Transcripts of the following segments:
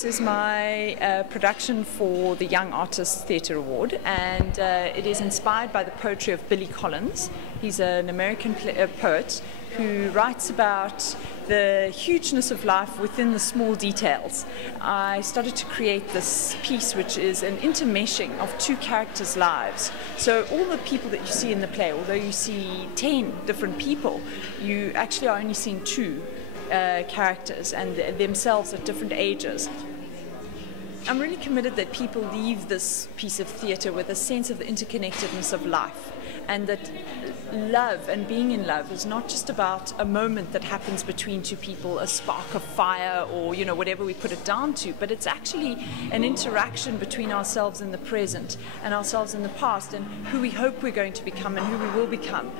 Ouroboros is my production for the Young Artist Theatre Award, and it is inspired by the poetry of Billy Collins. He's an American poet who writes about the hugeness of life within the small details. I started to create this piece, which is an intermeshing of two characters' lives. So all the people that you see in the play, although you see 10 different people, you actually are only seeing two characters and themselves at different ages. I'm really committed that people leave this piece of theatre with a sense of the interconnectedness of life, and that love and being in love is not just about a moment that happens between two people, a spark of fire, or whatever we put it down to, but it's actually an interaction between ourselves in the present and ourselves in the past, and who we hope we're going to become and who we will become,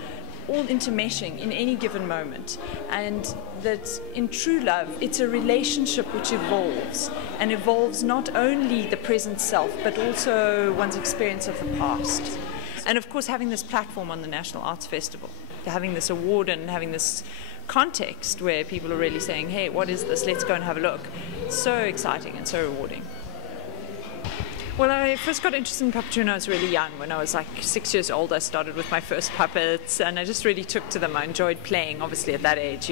all intermeshing in any given moment. And that in true love, it's a relationship which evolves, and evolves not only the present self but also one's experience of the past. And of course, having this platform on the National Arts Festival, having this award and having this context where people are really saying, hey, what is this, let's go and have a look, so exciting and so rewarding. Well, I first got interested in puppetry when I was really young. When I was like 6 years old, I started with my first puppets, and I just really took to them. I enjoyed playing, obviously, at that age,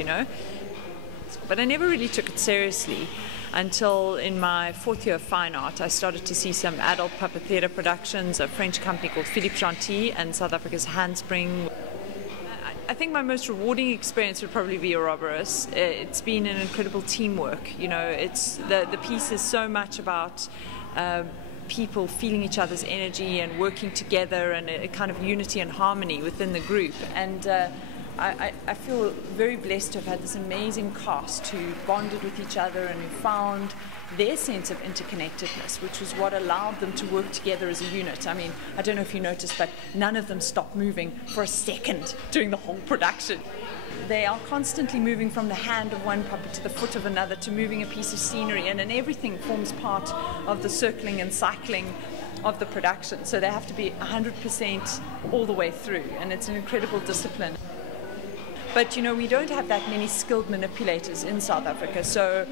But I never really took it seriously until in my fourth year of fine art, I started to see some adult puppet theatre productions, a French company called Philippe Gentil and South Africa's Handspring. I think my most rewarding experience would probably be Ouroboros. It's been an incredible teamwork. The piece is so much about people feeling each other's energy and working together, and a kind of unity and harmony within the group. And I feel very blessed to have had this amazing cast who bonded with each other and who found their sense of interconnectedness, which was what allowed them to work together as a unit. I mean, I don't know if you noticed, but none of them stopped moving for a second during the whole production. They are constantly moving from the hand of one puppet to the foot of another, to moving a piece of scenery, and everything forms part of the circling and cycling of the production. So they have to be 100% all the way through, and it's an incredible discipline. But we don't have that many skilled manipulators in South Africa, so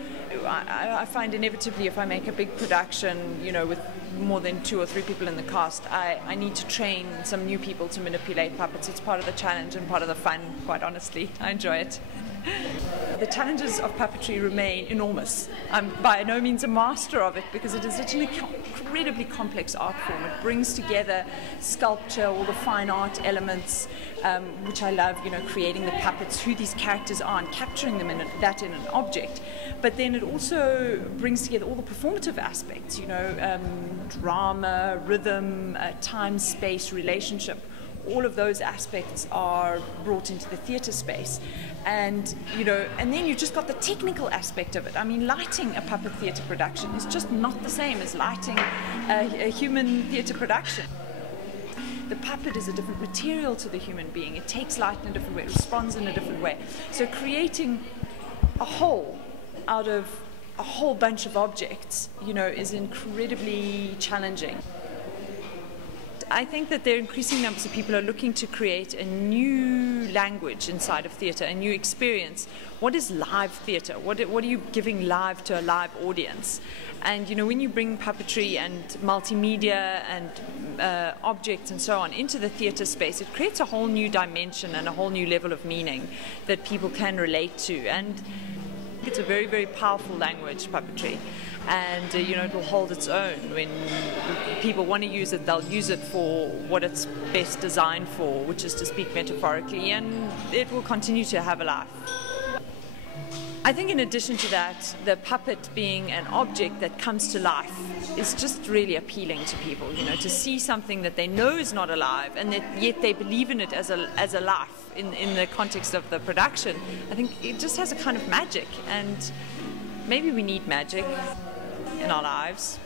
I find inevitably if I make a big production, with more than 2 or 3 people in the cast, I need to train some new people to manipulate puppets. It's part of the challenge and part of the fun, quite honestly. I enjoy it. The challenges of puppetry remain enormous. I'm by no means a master of it, because it is such an incredibly complex art form. It brings together sculpture, all the fine art elements, which I love, creating the puppets, who these characters are, and capturing them in an object. But then it also brings together all the performative aspects, drama, rhythm, time, space, relationship. All of those aspects are brought into the theatre space. And then you've just got the technical aspect of it. I mean, lighting a puppet theatre production is just not the same as lighting a human theatre production. The puppet is a different material to the human being. It takes light in a different way, it responds in a different way. So creating a whole out of a whole bunch of objects, is incredibly challenging. I think that there are increasing numbers of people who are looking to create a new language inside of theatre, a new experience. What is live theatre? What are you giving live to a live audience? And when you bring puppetry and multimedia and objects and so on into the theatre space, it creates a whole new dimension and a whole new level of meaning that people can relate to. And it's a very, very powerful language, puppetry. And it will hold its own. When people want to use it, they'll use it for what it's best designed for, which is to speak metaphorically, and it will continue to have a life. I think in addition to that, the puppet being an object that comes to life is just really appealing to people, to see something that they know is not alive, and that yet they believe in it as a life in the context of the production. I think it just has a kind of magic, and maybe we need magic in our lives.